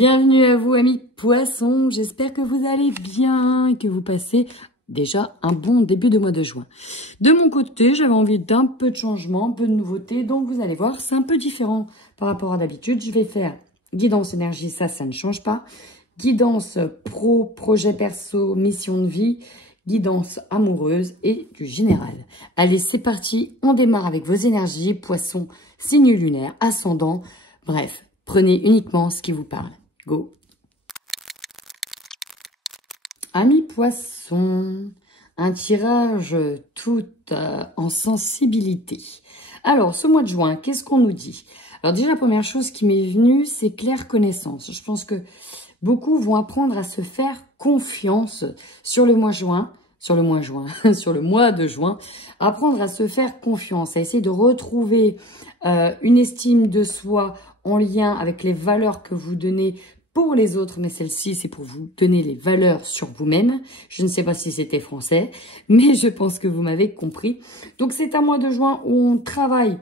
Bienvenue à vous amis poissons, j'espère que vous allez bien et que vous passez déjà un bon début de mois de juin. De mon côté, j'avais envie d'un peu de changement, un peu de nouveauté, donc vous allez voir, c'est un peu différent par rapport à d'habitude. Je vais faire guidance énergie, ça ne change pas. Guidance pro, projet perso, mission de vie, guidance amoureuse et du général. Allez, c'est parti, on démarre avec vos énergies, poissons, signe lunaire, ascendant, bref. Prenez uniquement ce qui vous parle. Go! Amis poissons, un tirage tout en sensibilité. Alors, ce mois de juin, qu'est-ce qu'on nous dit? Alors déjà, la première chose qui m'est venue, c'est claire connaissance. Je pense que beaucoup vont apprendre à se faire confiance sur le mois de juin, sur le mois de juin, apprendre à se faire confiance, à essayer de retrouver une estime de soi en lien avec les valeurs que vous donnez pour les autres, mais celle-ci, c'est pour vous donner les valeurs sur vous-même. Je ne sais pas si c'était français, mais je pense que vous m'avez compris. Donc, c'est un mois de juin où on travaille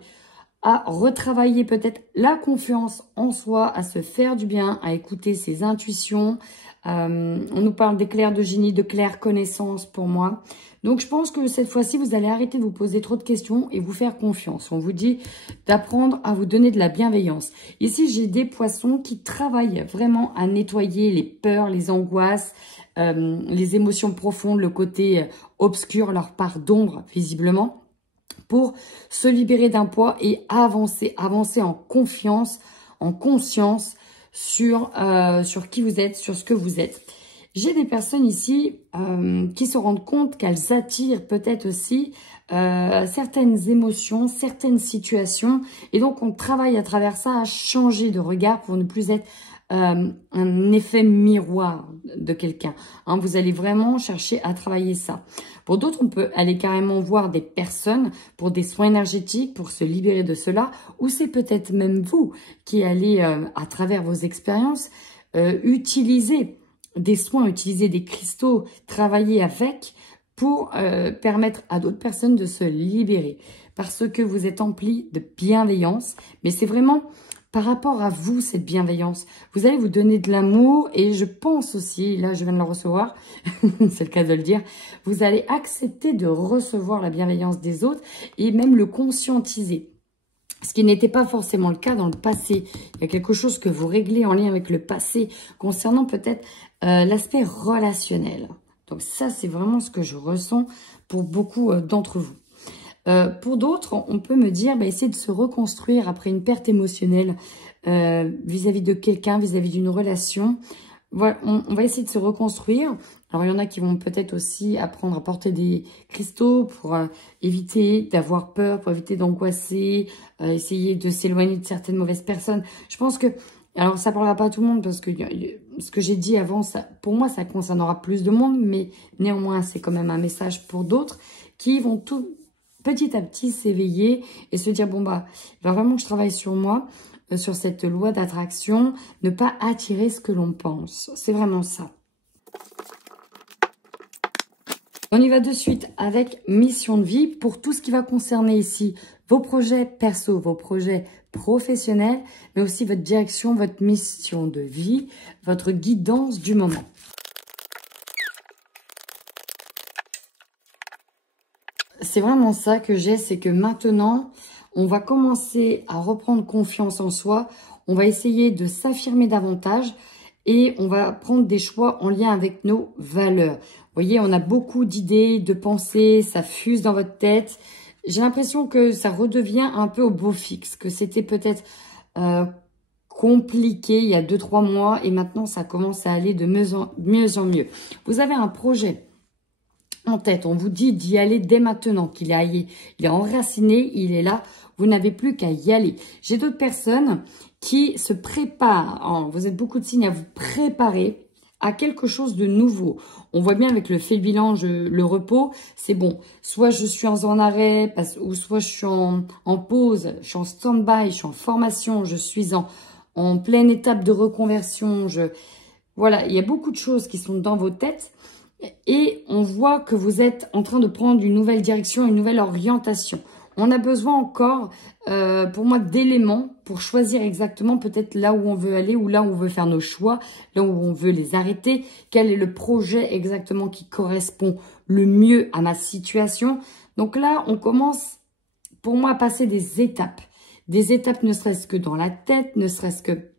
à retravailler peut-être la confiance en soi, à se faire du bien, à écouter ses intuitions. On nous parle d'éclairs de génie, de claire connaissance pour moi. Donc, je pense que cette fois-ci, vous allez arrêter de vous poser trop de questions et vous faire confiance. On vous dit d'apprendre à vous donner de la bienveillance. Ici, j'ai des poissons qui travaillent vraiment à nettoyer les peurs, les angoisses, les émotions profondes, le côté obscur, leur part d'ombre, visiblement, pour se libérer d'un poids et avancer en confiance, en conscience sur qui vous êtes, sur ce que vous êtes. J'ai des personnes ici qui se rendent compte qu'elles attirent peut-être aussi certaines émotions, certaines situations. Et donc, on travaille à travers ça à changer de regard pour ne plus être un effet miroir de quelqu'un. Hein, vous allez vraiment chercher à travailler ça. Pour d'autres, on peut aller carrément voir des personnes pour des soins énergétiques, pour se libérer de cela. Ou c'est peut-être même vous qui allez, à travers vos expériences, utiliser des soins, utiliser des cristaux, travailler avec pour permettre à d'autres personnes de se libérer. Parce que vous êtes empli de bienveillance. Mais c'est vraiment par rapport à vous, cette bienveillance. Vous allez vous donner de l'amour et je pense aussi, là je viens de le recevoir, c'est le cas de le dire, vous allez accepter de recevoir la bienveillance des autres et même le conscientiser. Ce qui n'était pas forcément le cas dans le passé. Il y a quelque chose que vous réglez en lien avec le passé concernant peut-être l'aspect relationnel. Donc ça, c'est vraiment ce que je ressens pour beaucoup d'entre vous. Pour d'autres, on peut me dire, essayer de se reconstruire après une perte émotionnelle vis-à-vis de quelqu'un, vis-à-vis d'une relation. Voilà, on va essayer de se reconstruire. Alors, il y en a qui vont peut-être aussi apprendre à porter des cristaux pour éviter d'avoir peur, pour éviter d'angoisser, essayer de s'éloigner de certaines mauvaises personnes. Je pense que, alors ça ne parlera pas à tout le monde parce que ce que j'ai dit avant, ça, pour moi, ça concernera plus de monde, mais néanmoins, c'est quand même un message pour d'autres qui vont petit à petit s'éveiller et se dire, bon il va vraiment que je travaille sur moi, sur cette loi d'attraction, ne pas attirer ce que l'on pense. C'est vraiment ça. On y va de suite avec mission de vie pour tout ce qui va concerner ici vos projets perso, vos projets professionnels, mais aussi votre direction, votre mission de vie, votre guidance du moment. C'est vraiment ça que j'ai, c'est que maintenant, on va commencer à reprendre confiance en soi. On va essayer de s'affirmer davantage et on va prendre des choix en lien avec nos valeurs. Vous voyez, on a beaucoup d'idées, de pensées, ça fuse dans votre tête. J'ai l'impression que ça redevient un peu au beau fixe, que c'était peut-être compliqué il y a 2-3 mois et maintenant ça commence à aller de mieux en mieux. Vous avez un projet en tête, on vous dit d'y aller dès maintenant, qu'il est enraciné, il est là, vous n'avez plus qu'à y aller. J'ai d'autres personnes qui se préparent, vous êtes beaucoup de signes à vous préparer à quelque chose de nouveau. On voit bien avec le fait bilan, le repos, c'est bon. Soit je suis en arrêt, ou soit je suis en pause, je suis en stand-by, je suis en formation, je suis en pleine étape de reconversion. Voilà, il y a beaucoup de choses qui sont dans vos têtes. Et on voit que vous êtes en train de prendre une nouvelle direction, une nouvelle orientation. on a besoin encore, pour moi, d'éléments pour choisir exactement peut-être là où on veut aller ou là où on veut faire nos choix, là où on veut les arrêter. Quel est le projet exactement qui correspond le mieux à ma situation. Donc là, on commence, pour moi, à passer des étapes. Des étapes ne serait-ce que dans la tête, ne serait-ce que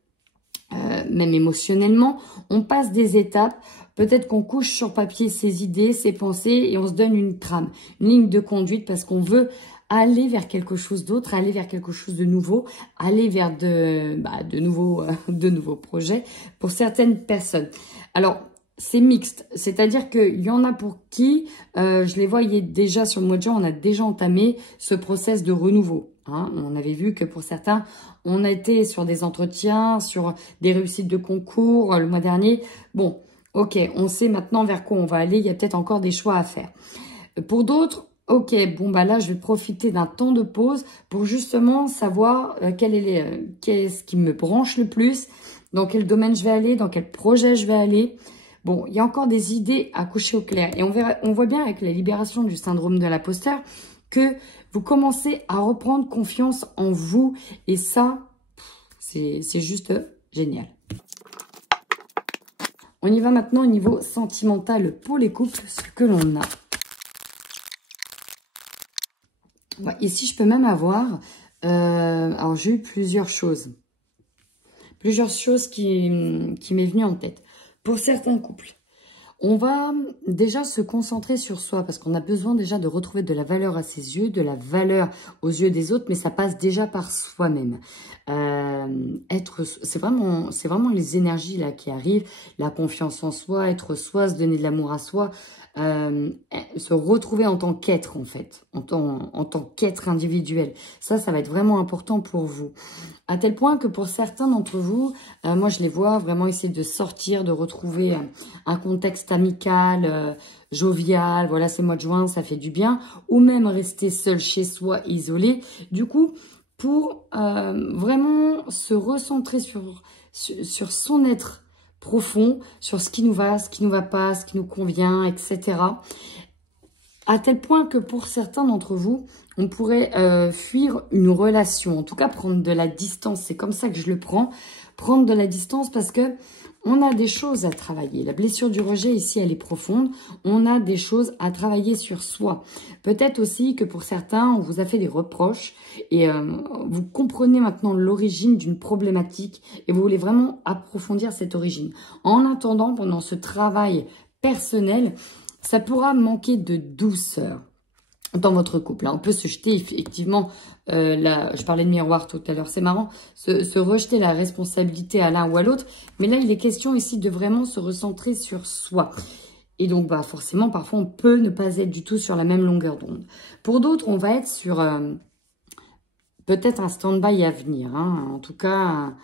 même émotionnellement. On passe des étapes. Peut-être qu'on couche sur papier ses idées, ses pensées et on se donne une trame, une ligne de conduite parce qu'on veut aller vers quelque chose d'autre, aller vers quelque chose de nouveau, aller vers de nouveaux projets pour certaines personnes. Alors, c'est mixte, c'est-à-dire qu'il y en a pour qui, je les voyais déjà sur le mois de juin, on a déjà entamé ce process de renouveau. Hein. On avait vu que pour certains, on a été sur des entretiens, sur des réussites de concours le mois dernier. Bon, ok, on sait maintenant vers quoi on va aller, il y a peut-être encore des choix à faire. Pour d'autres, ok, bon bah là je vais profiter d'un temps de pause pour justement savoir qu'est-ce qui me branche le plus, dans quel domaine je vais aller, dans quel projet je vais aller. Bon, il y a encore des idées à coucher au clair. Et on voit bien avec la libération du syndrome de l'imposteur que vous commencez à reprendre confiance en vous. Et ça, c'est juste génial. On y va maintenant au niveau sentimental pour les couples, ce que l'on a. Ouais, ici, je peux même avoir... alors, j'ai eu plusieurs choses. Plusieurs choses qui m'est venue en tête. Pour certains couples, on va déjà se concentrer sur soi parce qu'on a besoin déjà de retrouver de la valeur à ses yeux, de la valeur aux yeux des autres, mais ça passe déjà par soi-même. C'est vraiment les énergies là qui arrivent, la confiance en soi, être soi, se donner de l'amour à soi, se retrouver en tant qu'être en fait, en tant qu'être individuel. Ça va être vraiment important pour vous. À tel point que pour certains d'entre vous, moi je les vois vraiment essayer de sortir, de retrouver un contexte amical, jovial. Voilà, c'est le mois de juin, ça fait du bien. Ou même rester seul chez soi, isolé. Du coup, pour vraiment se recentrer sur son être profond, sur ce qui nous va pas, ce qui nous convient, etc. À tel point que pour certains d'entre vous, on pourrait fuir une relation, en tout cas prendre de la distance. C'est comme ça que je le prends, prendre de la distance parce que on a des choses à travailler. La blessure du rejet ici, elle est profonde. On a des choses à travailler sur soi. Peut-être aussi que pour certains, on vous a fait des reproches et vous comprenez maintenant l'origine d'une problématique et vous voulez vraiment approfondir cette origine. En attendant, pendant ce travail personnel, ça pourra manquer de douceur dans votre couple. Là, on peut se jeter effectivement, je parlais de miroir tout à l'heure, c'est marrant, se rejeter la responsabilité à l'un ou à l'autre. Mais là, il est question ici de vraiment se recentrer sur soi. Et donc, bah, forcément, parfois, on peut ne pas être du tout sur la même longueur d'onde. Pour d'autres, on va être sur peut-être un stand-by à venir. Hein. En tout cas,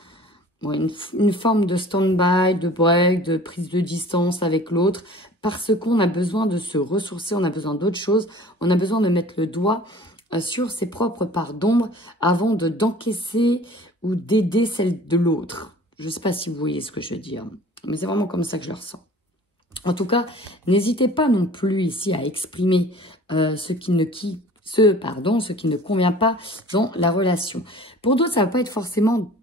une forme de stand-by, de break, de prise de distance avec l'autre. Parce qu'on a besoin de se ressourcer, on a besoin d'autre chose. On a besoin de mettre le doigt sur ses propres parts d'ombre avant d'encaisser ou d'aider celle de l'autre. Je ne sais pas si vous voyez ce que je veux dire, mais c'est vraiment comme ça que je le ressens. En tout cas, n'hésitez pas non plus ici à exprimer ce qui ne convient pas dans la relation. Pour d'autres, ça ne va pas être forcément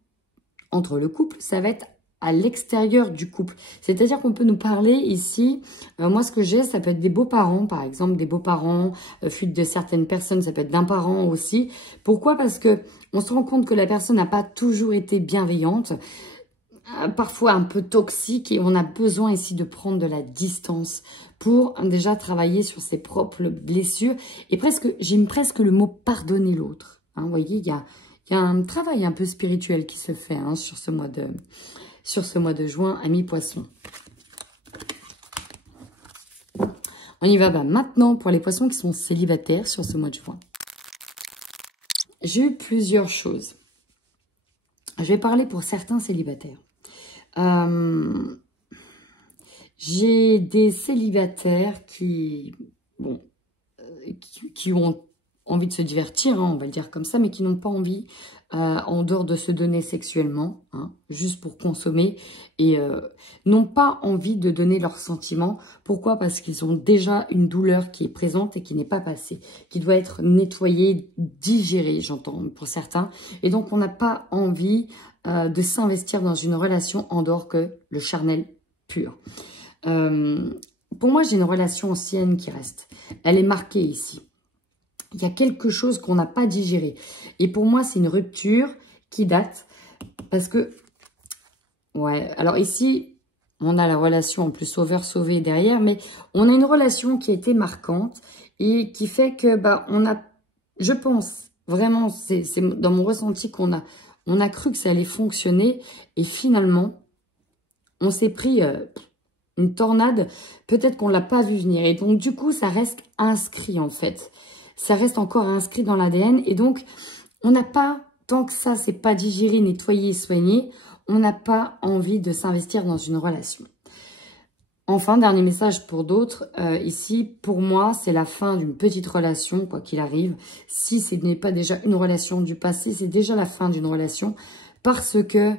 entre le couple, ça va être à l'extérieur du couple. C'est-à-dire qu'on peut nous parler ici, moi ce que j'ai, ça peut être des beaux-parents, par exemple, des beaux-parents, fuite de certaines personnes, ça peut être d'un parent aussi. Pourquoi? Parce que on se rend compte que la personne n'a pas toujours été bienveillante, parfois un peu toxique, et on a besoin ici de prendre de la distance pour déjà travailler sur ses propres blessures. Et j'aime presque le mot pardonner l'autre. Hein, vous voyez, il y a un travail un peu spirituel qui se fait hein, sur ce mois de juin, amis poissons. On y va maintenant pour les poissons qui sont célibataires sur ce mois de juin. J'ai eu plusieurs choses. Je vais parler pour certains célibataires. J'ai des célibataires qui ont envie de se divertir, hein, on va le dire comme ça, mais qui n'ont pas envie, en dehors de se donner sexuellement, hein, juste pour consommer, et n'ont pas envie de donner leurs sentiments. Pourquoi? Parce qu'ils ont déjà une douleur qui est présente et qui n'est pas passée, qui doit être nettoyée, digérée, j'entends, pour certains. Et donc, on n'a pas envie de s'investir dans une relation en dehors que le charnel pur. Pour moi, j'ai une relation ancienne qui reste. Elle est marquée ici. Il y a quelque chose qu'on n'a pas digéré. Et pour moi, c'est une rupture qui date. Parce que, ouais, alors ici, on a la relation en plus sauveur-sauvé derrière. Mais on a une relation qui a été marquante. Et qui fait que, bah, on a, je pense, vraiment, c'est dans mon ressenti qu'on a cru que ça allait fonctionner. Et finalement, on s'est pris une tornade. Peut-être qu'on ne l'a pas vu venir. Et donc, du coup, ça reste inscrit, en fait. Ça reste encore inscrit dans l'ADN. Et donc, on n'a pas, tant que ça, c'est pas digéré, nettoyé, soigné, on n'a pas envie de s'investir dans une relation. Enfin, dernier message pour d'autres. Ici, pour moi, c'est la fin d'une petite relation, quoi qu'il arrive. Si ce n'est pas déjà une relation du passé, c'est déjà la fin d'une relation. Parce que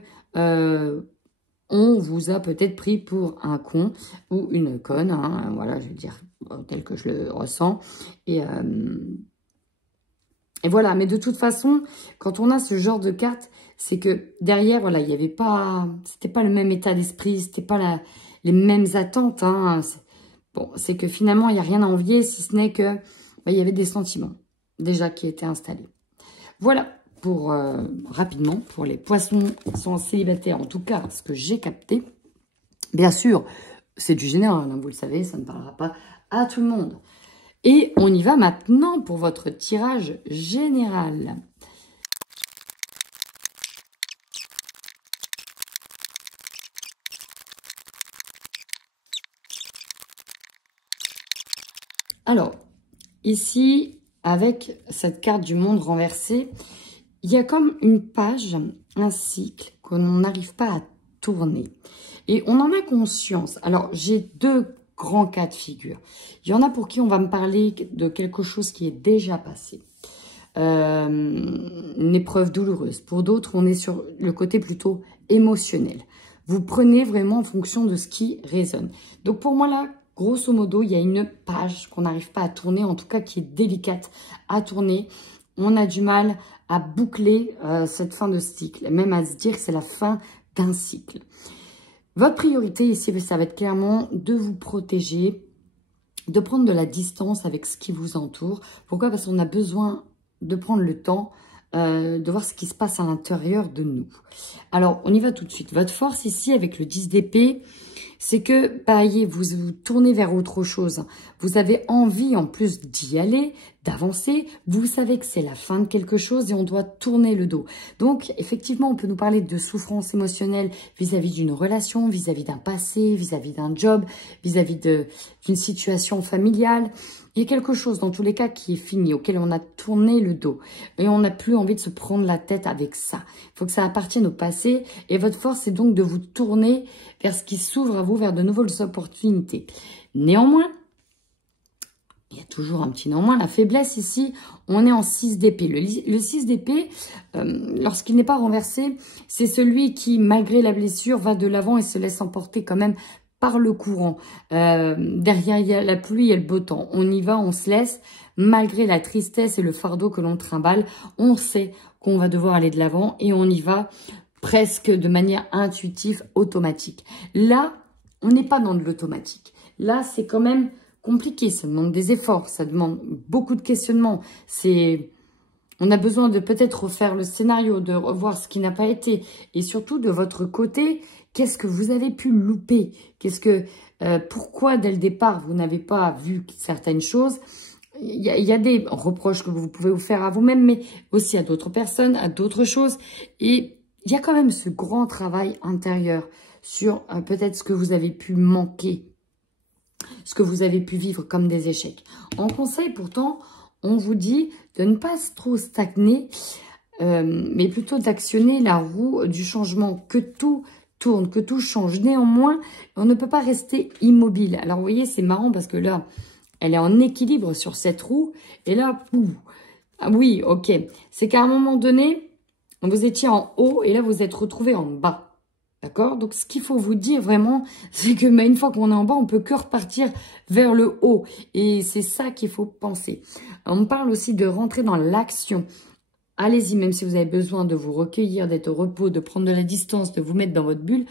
on vous a peut-être pris pour un con ou une conne. Hein, voilà, je vais dire tel que je le ressens. Et voilà, mais de toute façon, quand on a ce genre de carte, c'est que derrière, voilà, il n'y avait pas, c'était pas le même état d'esprit, c'était pas les mêmes attentes. Hein. Bon, c'est que finalement, il n'y a rien à envier, si ce n'est que bah, il y avait des sentiments déjà qui étaient installés. Voilà, pour rapidement, pour les poissons qui sont célibataires, en tout cas, ce que j'ai capté. Bien sûr, c'est du général, hein, vous le savez, ça ne parlera pas à tout le monde. Et on y va maintenant pour votre tirage général. Alors, ici, avec cette carte du monde renversée, il y a comme une page, un cycle qu'on n'arrive pas à tourner. Et on en a conscience. Alors, j'ai deux grands cas de figure. Il y en a pour qui on va me parler de quelque chose qui est déjà passé. Une épreuve douloureuse. Pour d'autres, on est sur le côté plutôt émotionnel. Vous prenez vraiment en fonction de ce qui résonne. Donc, pour moi, là, grosso modo, il y a une page qu'on n'arrive pas à tourner, en tout cas qui est délicate à tourner. On a du mal à boucler cette fin de cycle, même à se dire que c'est la fin d'un cycle. Votre priorité ici, ça va être clairement de vous protéger, de prendre de la distance avec ce qui vous entoure. Pourquoi? Parce qu'on a besoin de prendre le temps de voir ce qui se passe à l'intérieur de nous. Alors, on y va tout de suite. Votre force ici, avec le 10 d'épée, c'est que, pareil, vous vous tournez vers autre chose. Vous avez envie, en plus d'y aller, d'avancer. Vous savez que c'est la fin de quelque chose et on doit tourner le dos. Donc, effectivement, on peut nous parler de souffrance émotionnelle vis-à-vis d'une relation, vis-à-vis d'un passé, vis-à-vis d'un job, vis-à-vis d'une situation familiale. Il y a quelque chose, dans tous les cas, qui est fini, auquel on a tourné le dos. Et on n'a plus envie de se prendre la tête avec ça. Il faut que ça appartienne au passé. Et votre force, c'est donc de vous tourner vers ce qui s'ouvre à vous, vers de nouvelles opportunités. Néanmoins, il y a toujours un petit néanmoins. La faiblesse ici, on est en 6 d'épée. Le 6 d'épée, lorsqu'il n'est pas renversé, c'est celui qui, malgré la blessure, va de l'avant et se laisse emporter quand même par le courant. Derrière, il y a la pluie et le beau temps. On y va, on se laisse. Malgré la tristesse et le fardeau que l'on trimballe, on sait qu'on va devoir aller de l'avant et on y va presque de manière intuitive, automatique. Là, on n'est pas dans de l'automatique. Là, c'est quand même compliqué. Ça demande des efforts, ça demande beaucoup de questionnements. On a besoin de peut-être refaire le scénario, de revoir ce qui n'a pas été. Et surtout, de votre côté, qu'est-ce que vous avez pu louper? Pourquoi, dès le départ, vous n'avez pas vu certaines choses? Il y a des reproches que vous pouvez vous faire à vous-même, mais aussi à d'autres personnes, à d'autres choses. Et il y a quand même ce grand travail intérieur sur peut-être ce que vous avez pu manquer, ce que vous avez pu vivre comme des échecs. En conseil, pourtant, on vous dit de ne pas trop stagner, mais plutôt d'actionner la roue du changement, que tout tourne, que tout change. Néanmoins, on ne peut pas rester immobile. Alors, vous voyez, c'est marrant parce que là, elle est en équilibre sur cette roue. Et là, Ah oui, ok. C'est qu'à un moment donné, vous étiez en haut et là, vous êtes retrouvé en bas. D'accord? Donc, ce qu'il faut vous dire vraiment, c'est que une fois qu'on est en bas, on peut que repartir vers le haut. Et c'est ça qu'il faut penser. On me parle aussi de rentrer dans l'action. Allez-y, même si vous avez besoin de vous recueillir, d'être au repos, de prendre de la distance, de vous mettre dans votre bulle.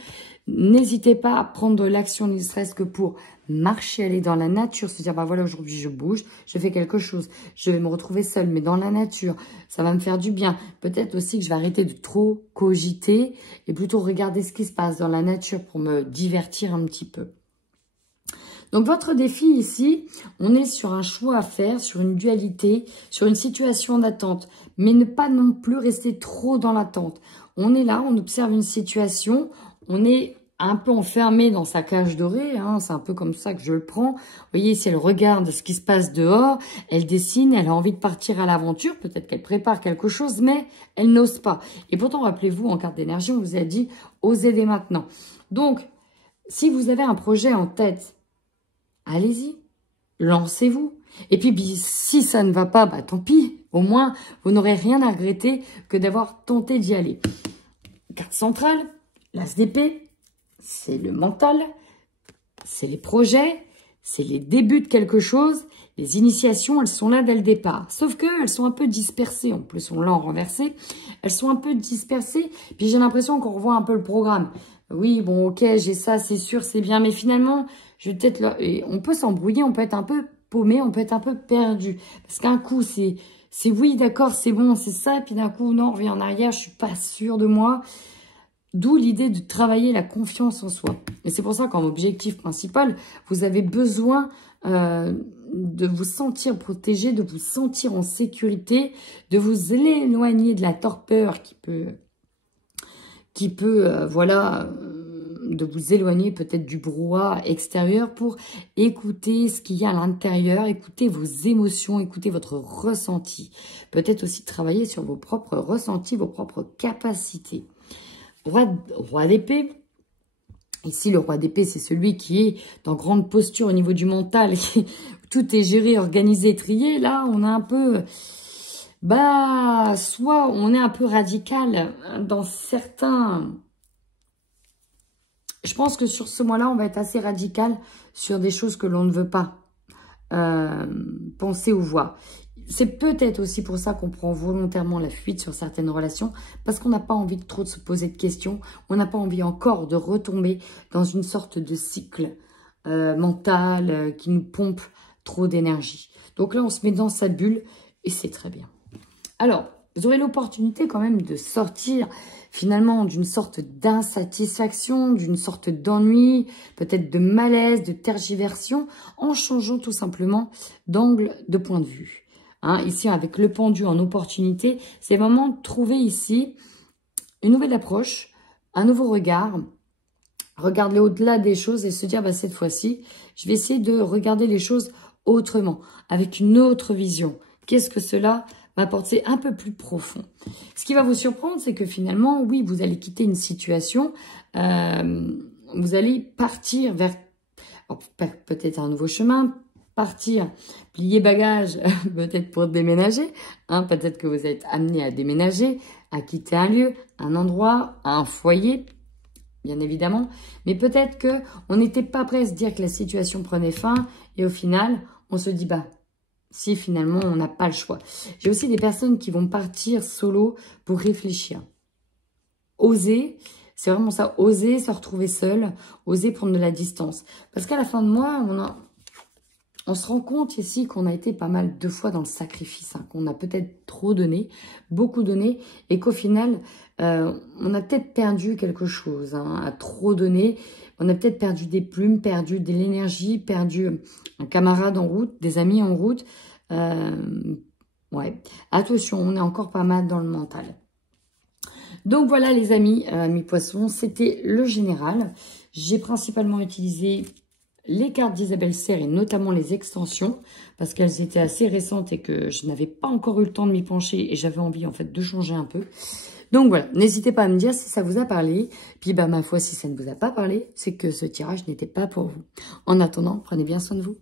N'hésitez pas à prendre l'action, ne serait-ce que pour marcher, aller dans la nature, se dire, bah voilà, aujourd'hui je bouge, je fais quelque chose, je vais me retrouver seule, mais dans la nature, ça va me faire du bien. Peut-être aussi que je vais arrêter de trop cogiter et plutôt regarder ce qui se passe dans la nature pour me divertir un petit peu. Donc, votre défi ici, on est sur un choix à faire, sur une dualité, sur une situation d'attente. Mais ne pas non plus rester trop dans l'attente. On est là, on observe une situation, on est un peu enfermé dans sa cage dorée. Hein, c'est un peu comme ça que je le prends. Vous voyez, si elle regarde ce qui se passe dehors, elle dessine, elle a envie de partir à l'aventure. Peut-être qu'elle prépare quelque chose, mais elle n'ose pas. Et pourtant, rappelez-vous, en carte d'énergie, on vous a dit « osez dès maintenant ». Donc, si vous avez un projet en tête, allez-y, lancez-vous. Et puis, si ça ne va pas, bah tant pis. Au moins, vous n'aurez rien à regretter que d'avoir tenté d'y aller. Carte centrale, l'as d'épée, c'est le mental, c'est les projets, c'est les débuts de quelque chose. Les initiations, elles sont là dès le départ. Sauf qu'elles sont un peu dispersées. En plus, on l'a en renversé. Elles sont un peu dispersées. Puis j'ai l'impression qu'on revoit un peu le programme. Oui, bon, ok, j'ai ça, c'est sûr, c'est bien. Mais finalement, je vais peut-être là. Et on peut s'embrouiller, on peut être un peu paumé, on peut être un peu perdu. Parce qu'un coup, c'est oui, d'accord, c'est bon, c'est ça. Et puis d'un coup, non, on revient en arrière, je suis pas sûre de moi. D'où l'idée de travailler la confiance en soi. Et c'est pour ça qu'en objectif principal, vous avez besoin de vous sentir protégé, de vous sentir en sécurité, de vous éloigner de la torpeur voilà, de vous éloigner peut-être du brouhaha extérieur pour écouter ce qu'il y a à l'intérieur, écouter vos émotions, écouter votre ressenti. Peut-être aussi travailler sur vos propres ressentis, vos propres capacités. Roi d'épée. Ici, le roi d'épée, c'est celui qui est dans grande posture au niveau du mental. Tout est géré, organisé, trié. Là, on a un peu... soit on est un peu radical dans certains... Je pense que sur ce mois-là, on va être assez radical sur des choses que l'on ne veut pas penser ou voir. C'est peut-être aussi pour ça qu'on prend volontairement la fuite sur certaines relations, parce qu'on n'a pas envie de trop se poser de questions, on n'a pas envie encore de retomber dans une sorte de cycle mental qui nous pompe trop d'énergie. Donc là, on se met dans sa bulle et c'est très bien. Alors, vous aurez l'opportunité quand même de sortir finalement d'une sorte d'insatisfaction, d'une sorte d'ennui, peut-être de malaise, de tergiversion, en changeant tout simplement d'angle de point de vue. Hein, ici, avec le pendu en opportunité, c'est vraiment de trouver ici une nouvelle approche, un nouveau regard, regarder au-delà des choses et se dire, bah, cette fois-ci, je vais essayer de regarder les choses autrement, avec une autre vision. Qu'est-ce que cela va apporter un peu plus profond? Ce qui va vous surprendre, c'est que finalement, oui, vous allez quitter une situation, vous allez partir vers peut-être un nouveau chemin, partir, plier bagages, peut-être pour déménager. Hein, peut-être que vous êtes amené à déménager, à quitter un lieu, un endroit, un foyer, bien évidemment. Mais peut-être qu'on n'était pas prêt à se dire que la situation prenait fin. Et au final, on se dit, bah, si finalement, on n'a pas le choix. J'ai aussi des personnes qui vont partir solo pour réfléchir. Oser, c'est vraiment ça, oser se retrouver seul, oser prendre de la distance. Parce qu'à la fin de mois, on se rend compte ici qu'on a été pas mal 2 fois dans le sacrifice, hein, qu'on a peut-être trop donné, beaucoup donné, et qu'au final, on a peut-être perdu quelque chose, hein, à trop donner. On a peut-être perdu des plumes, perdu de l'énergie, perdu un camarade en route, des amis en route. Ouais, attention, on est encore pas mal dans le mental. Donc voilà les amis, mes poissons, c'était le général. J'ai principalement utilisé les cartes d'Isabelle Serre et notamment les extensions parce qu'elles étaient assez récentes et que je n'avais pas encore eu le temps de m'y pencher et j'avais envie en fait de changer un peu. Donc voilà, n'hésitez pas à me dire si ça vous a parlé. Puis bah ma foi, si ça ne vous a pas parlé, c'est que ce tirage n'était pas pour vous. En attendant, prenez bien soin de vous.